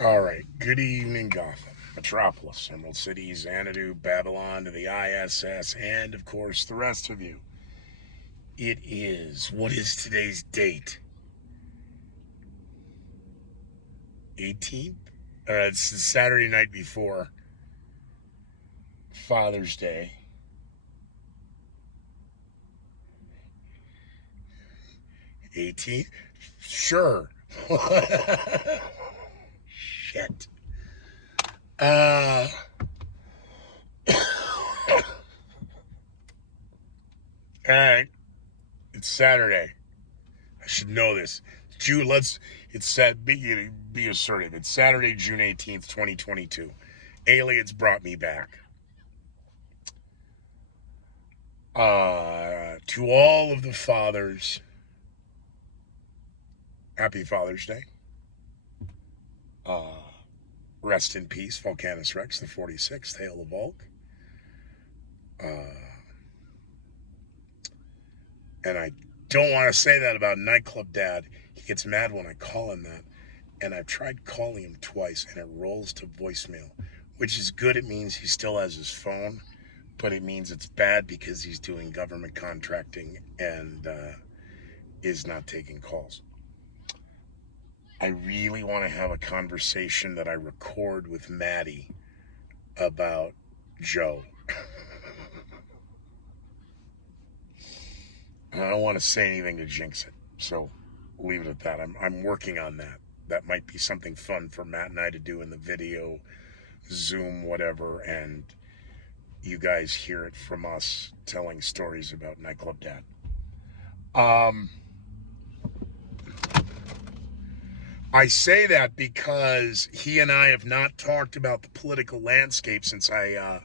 All right. Good evening, Gotham, Metropolis, Emerald City, Xanadu, Babylon, to the ISS, and of course the rest of you. It is. What is today's date? 18th? It's the Saturday night before Father's Day. 18th? Sure. Shit. Uh. All right. It's Saturday. I should know this. June. It's set. Be assertive. It's Saturday, June 18th, 2022. Aliens brought me back. To all of the fathers, happy Father's Day. Rest in peace, Vulcanus Rex, the 46th, Hail the Vulc. And I don't want to say that about Nightclub Dad. He gets mad when I call him that. And I've tried calling him twice, and it rolls to voicemail, which is good. It means he still has his phone, but it means it's bad because he's doing government contracting and is not taking calls. I really want to have a conversation that I record with Maddie about Joe. And I don't want to say anything to jinx it, so leave it at that. I'm working on that. That might be something fun for Matt and I to do in the video, Zoom, whatever, and you guys hear it from us telling stories about Nightclub Dad. I say that because he and I have not talked about the political landscape since I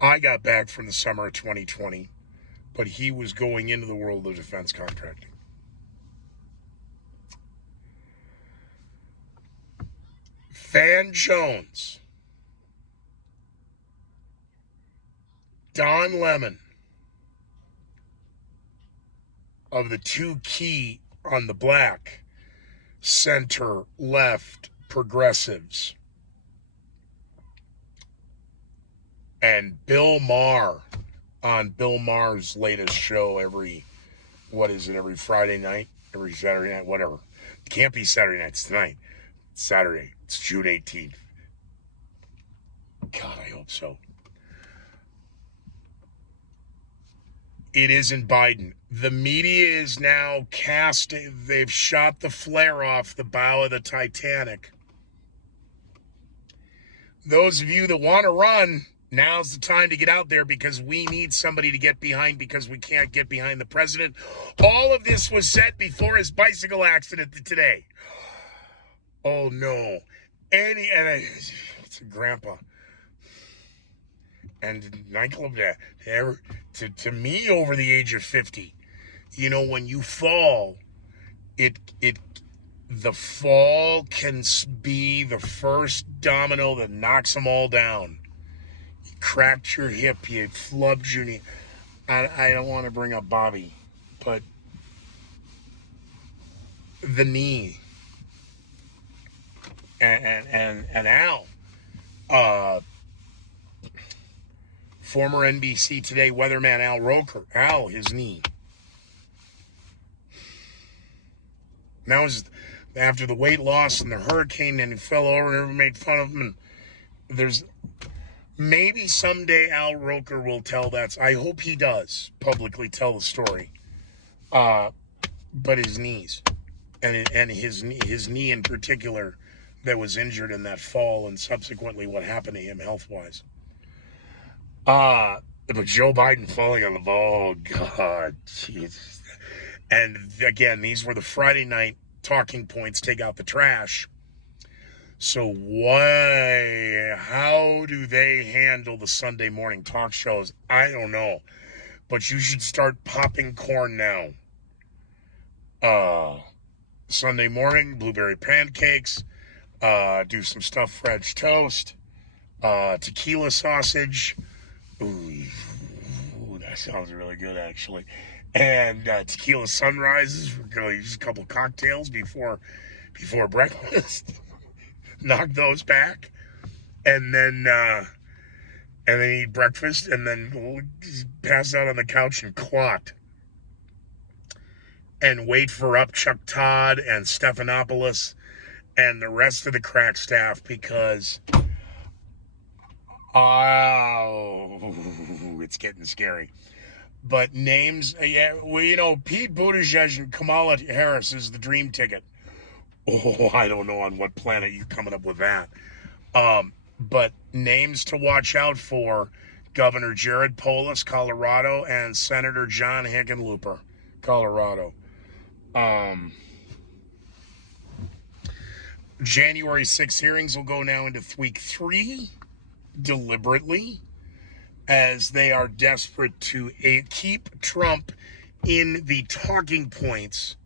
got back from the summer of 2020, but he was going into the world of defense contracting. Van Jones, Don Lemon, of the two key on the black, center, left, progressives, and Bill Maher on Bill Maher's latest show every Friday night, every Saturday night, whatever. It can't be Saturday night, it's tonight. It's Saturday. It's June 18th. God, I hope so. It isn't Biden. The media is now casting, they've shot the flare off the bow of the Titanic. Those of you that want to run, now's the time to get out there because we need somebody to get behind because we can't get behind the president. All of this was set before his bicycle accident today. Oh no. It's a grandpa. And Nightclub Dad, to me over the age of 50, you know, when you fall, the fall can be the first domino that knocks them all down. You cracked your hip, you flubbed your knee. I don't want to bring up Bobby, but the knee and Al, former NBC Today weatherman Al Roker, his knee. Now, after the weight loss and the hurricane, and he fell over and everyone made fun of him. And there's maybe someday Al Roker will tell that. I hope he does publicly tell the story. But his knees and his knee in particular that was injured in that fall and subsequently what happened to him health-wise. But Joe Biden falling on the ball, oh God, Jesus. And again, these were the Friday night talking points, take out the trash. So how do they handle the Sunday morning talk shows? I don't know. But you should start popping corn now. Sunday morning, blueberry pancakes, do some stuffed French toast, tequila sausage. Ooh, that sounds really good, actually. and tequila sunrises. We're going to use a couple cocktails before breakfast. Knock those back, and then eat breakfast, and then pass out on the couch and clot, and wait for up Chuck Todd and Stephanopoulos and the rest of the crack staff, because it's getting scary. But names, well, Pete Buttigieg and Kamala Harris is the dream ticket. Oh, I don't know on what planet you're coming up with that. But names to watch out for: Governor Jared Polis, Colorado, and Senator John Hickenlooper, Colorado. January 6th hearings will go now into week 3, deliberately, as they are desperate to keep Trump in the talking points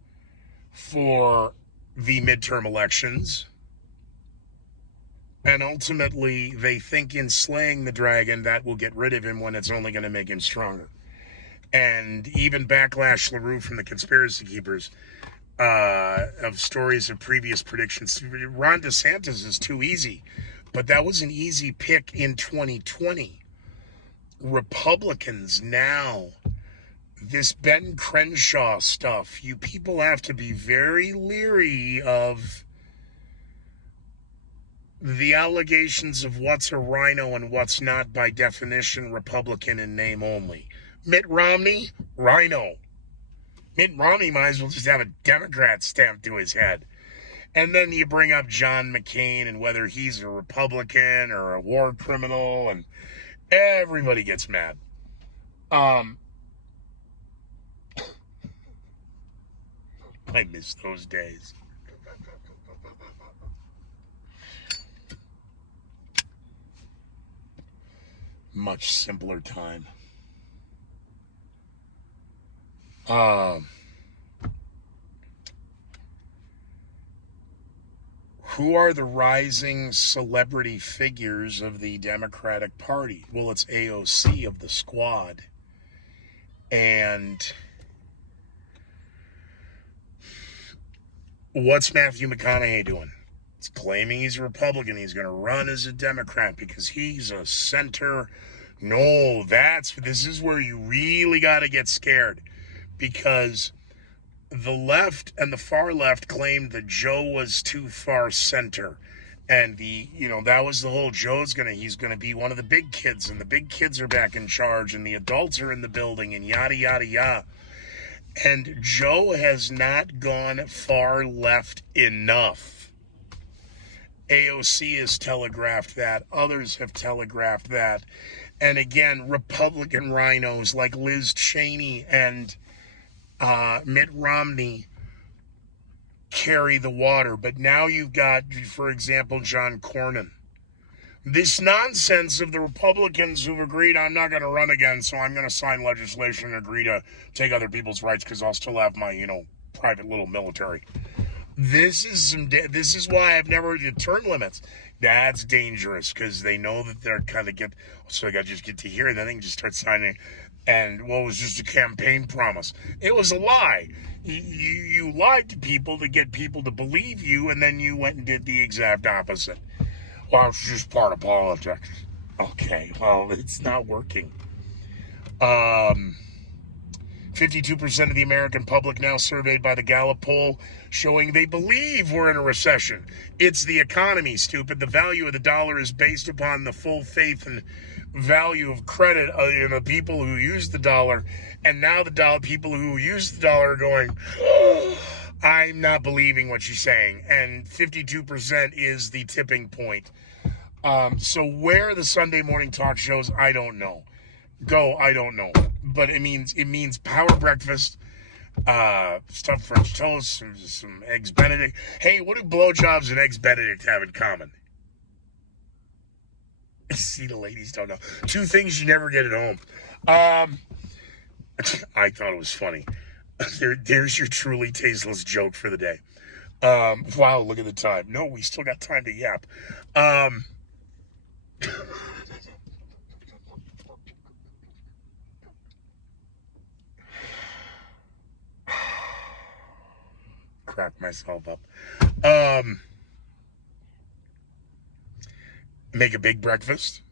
for the midterm elections. And ultimately, they think in slaying the dragon, that will get rid of him, when it's only going to make him stronger. And even Backlash LaRue from the Conspiracy Keepers, of stories of previous predictions, Ron DeSantis is too easy. But that was an easy pick in 2020. Republicans now, this Ben Crenshaw stuff, you people have to be very leery of the allegations of what's a rhino and what's not, by definition Republican in name only. Mitt Romney, rhino. Mitt Romney might as well just have a Democrat stamped to his head. And then you bring up John McCain and whether he's a Republican or a war criminal, and everybody gets mad. I miss those days. Much simpler time. Who are the rising celebrity figures of the Democratic Party? Well, it's AOC of the Squad. And what's Matthew McConaughey doing? He's claiming he's a Republican. He's going to run as a Democrat because he's a center. No, this is where you really got to get scared, because the left and the far left claimed that Joe was too far center. And that was the whole he's going to be one of the big kids, and the big kids are back in charge, and the adults are in the building, and yada, yada, yada. And Joe has not gone far left enough. AOC has telegraphed that. Others have telegraphed that. And again, Republican rhinos like Liz Cheney and Mitt Romney carry the water. But now you've got, for example, John Cornyn. This nonsense of the Republicans who've agreed, I'm not going to run again, so I'm going to sign legislation and agree to take other people's rights because I'll still have my, private little military. This is why I've never did term limits. That's dangerous, because they know that they're kind of so they got to just get to here, and then they can just start signing. And it was just a campaign promise. It was a lie. You lied to people to get people to believe you, and then you went and did the exact opposite. Well, it's just part of politics. Okay, well, it's not working. 52% of the American public now surveyed by the Gallup poll showing they believe we're in a recession. It's the economy, stupid. The value of the dollar is based upon the full faith and value of credit of the people who use the dollar. And now people who use the dollar are going, oh, I'm not believing what you're saying. And 52% is the tipping point. So where are the Sunday morning talk shows? I don't know. I don't know. But it means power breakfast, stuffed French toast, some eggs Benedict. Hey, what do blowjobs and eggs Benedict have in common? See, the ladies don't know. 2 things you never get at home. I thought it was funny. There's your truly tasteless joke for the day. Wow, look at the time. No, we still got time to yap. crack myself up. Make a big breakfast,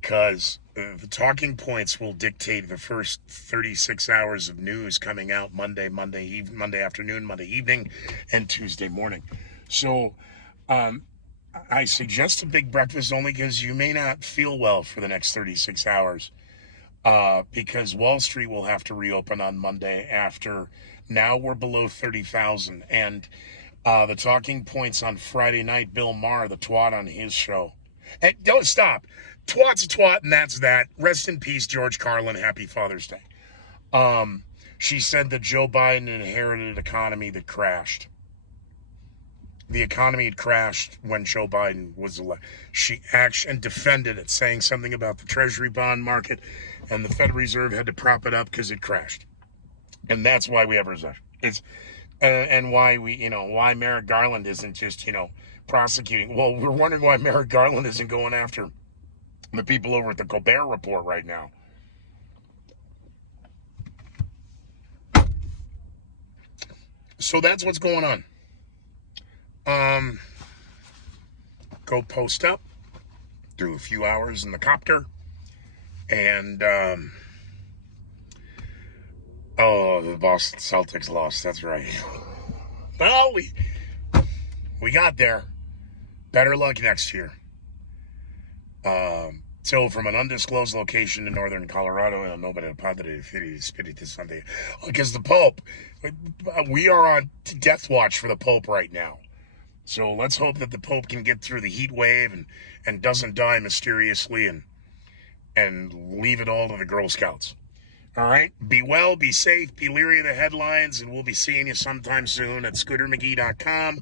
because the talking points will dictate the first 36 hours of news coming out Monday afternoon, Monday evening, and Tuesday morning. So I suggest a big breakfast only because you may not feel well for the next 36 hours, because Wall Street will have to reopen on Monday after now we're below 30,000. And the talking points on Friday night, Bill Maher, the twat on his show. And don't stop. Twat's a twat, and that's that. Rest in peace, George Carlin. Happy Father's Day. She said that Joe Biden inherited an economy that crashed. The economy had crashed when Joe Biden was elected. She actually defended it, saying something about the Treasury bond market, and the Federal Reserve had to prop it up because it crashed. And that's why we have a recession. It's and why why Merrick Garland isn't just prosecuting. Well, we're wondering why Merrick Garland isn't going after the people over at the Colbert Report right now. So that's what's going on. Go post up, do a few hours in the copter, and the Boston Celtics lost. That's right. Well, we got there. Better luck next year. So from an undisclosed location in northern Colorado, nobody Padre Espiritu Sunday, because the Pope, we are on death watch for the Pope right now. So let's hope that the Pope can get through the heat wave and doesn't die mysteriously and leave it all to the Girl Scouts. All right? Be well, be safe, be leery of the headlines, and we'll be seeing you sometime soon at ScooterMcGee.com,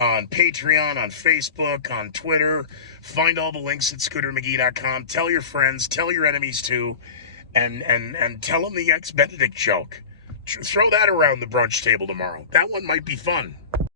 on Patreon, on Facebook, on Twitter. Find all the links at ScooterMcGee.com. Tell your friends, tell your enemies too, and tell them the ex-Benedict joke. Throw that around the brunch table tomorrow. That one might be fun.